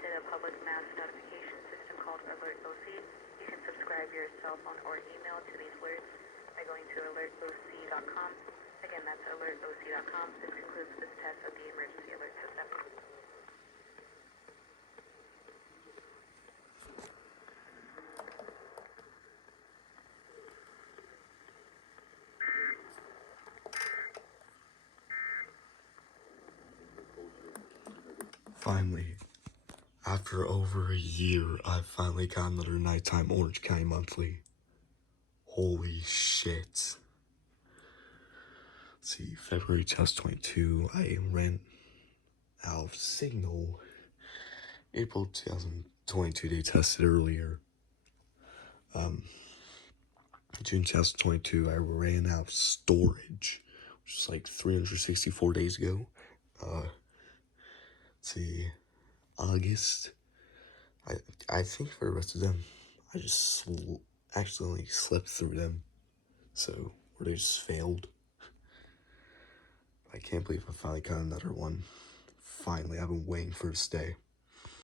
implemented a public mass notification system called Alert OC. You can subscribe your cell phone or email to these alerts by going to alertoc.com. Again, that's alertoc.com. This concludes this test of the emergency alert system. Finally, after over a year, I finally got another nighttime Orange County Monthly. Holy shit. Let's see, February 2022, I ran out of signal. April 2022, they tested earlier. June 2022, I ran out of storage, which is like 364 days ago. Let's see, August. I think for the rest of them, I just accidentally slept through them. So, or they just failed. I can't believe I finally got another one. Finally, I've been waiting for this day.